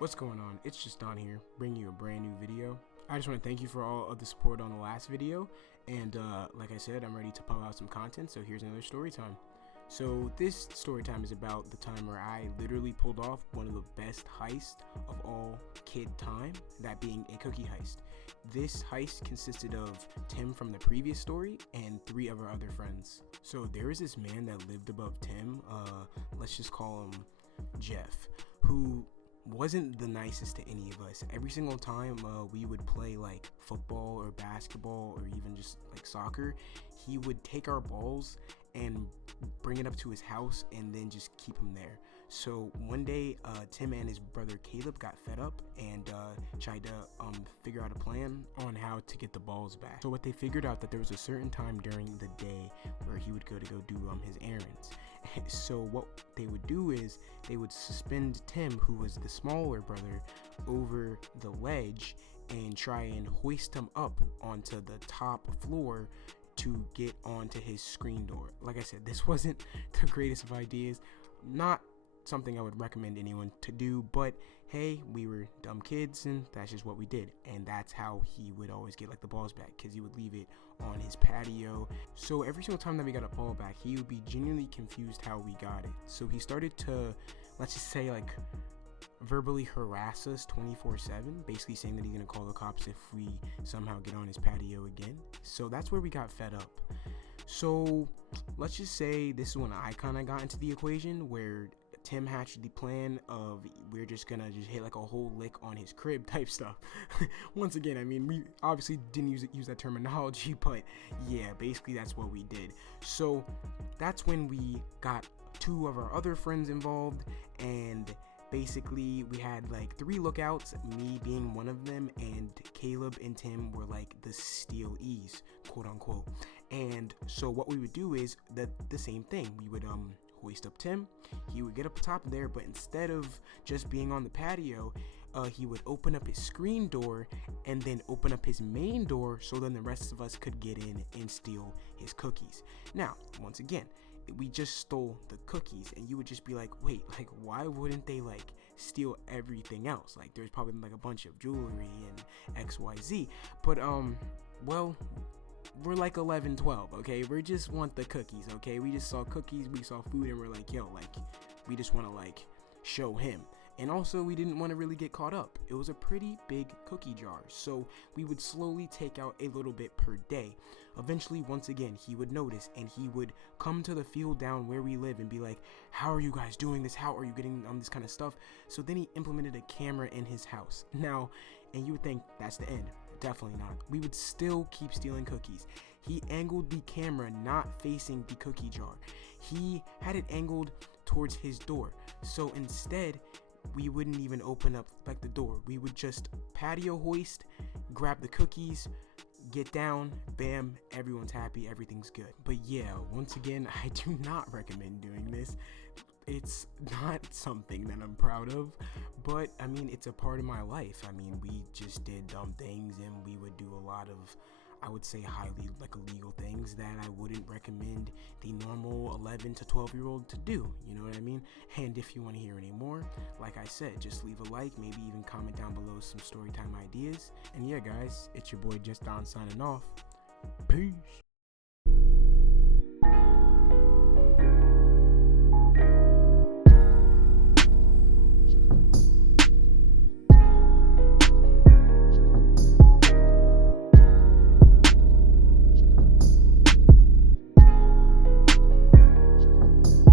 What's going on? It's just Don here, bringing you a brand new video. I just want to thank you for all of the support on the last video, and like I said, I'm ready to pump out some content, so here's another story time. So this story time is about the time where I literally pulled off one of the best heists of all kid time, that being a cookie heist. This heist consisted of Tim from the previous story and 3 of our other friends. So there was this man that lived above Tim, let's just call him Jeff, who wasn't the nicest to any of us. Every single time we would play like football or basketball or even just like soccer, he would take our balls and bring it up to his house and then just keep them there. So one day Tim and his brother Caleb got fed up and tried to figure out a plan on how to get the balls back. So what they figured out that there was a certain time during the day where he would go do his errands. So what they would do is they would suspend Tim, who was the smaller brother, over the ledge and try and hoist him up onto the top floor to get onto his screen door. Like I said, this wasn't the greatest of ideas, not something I would recommend anyone to do, but hey, we were dumb kids and that's just what we did. And that's how he would always get like the balls back, because he would leave it on his patio. So every single time that we got a ball back, he would be genuinely confused how we got it. So he started to, let's just say, like verbally harass us 24/7, basically saying that he's gonna call the cops if we somehow get on his patio again. So that's where we got fed up. So let's just say this is when I kind of got into the equation, where Tim hatched the plan of we're just gonna hit like a whole lick on his crib type stuff. Once again, I mean, we obviously didn't use that terminology, but yeah, basically that's what we did. So that's when we got 2 of our other friends involved, and basically we had like 3 lookouts, me being one of them, and Caleb and Tim were like the steal-ees, quote unquote. And so what we would do is the same thing. We would hoist up Tim, he would get up top there, but instead of just being on the patio, he would open up his screen door and then open up his main door, so then the rest of us could get in and steal his cookies. Now, once again, we just stole the cookies, and you would just be like, wait, like why wouldn't they like steal everything else? Like there's probably like a bunch of jewelry and XYZ, but well, we're like 11, 12, okay? We just want the cookies, okay? We just saw cookies, we saw food, and we're like, yo, like we just want to like show him. And also, we didn't want to really get caught up. It was a pretty big cookie jar, so we would slowly take out a little bit per day. Eventually, once again, he would notice, and he would come to the field down where we live and be like, how are you guys doing this? How are you getting this kind of stuff? So then he implemented a camera in his house. Now, and you would think that's the end. Definitely not. We would still keep stealing cookies. He angled the camera not facing the cookie jar. He had it angled towards his door. So instead, we wouldn't even open up like the door. We would just patio hoist, grab the cookies, get down, bam, everyone's happy, everything's good. But yeah, once again, I do not recommend doing this. It's not something that I'm proud of, but I mean, it's a part of my life. I mean, we just did dumb things, and we would do a lot of, I would say, highly like illegal things that I wouldn't recommend the normal 11 to 12-year-old to do, you know what I mean? And if you want to hear any more, like I said, just leave a like, maybe even comment down below some story time ideas. And yeah, guys, it's your boy Just Don signing off. Peace.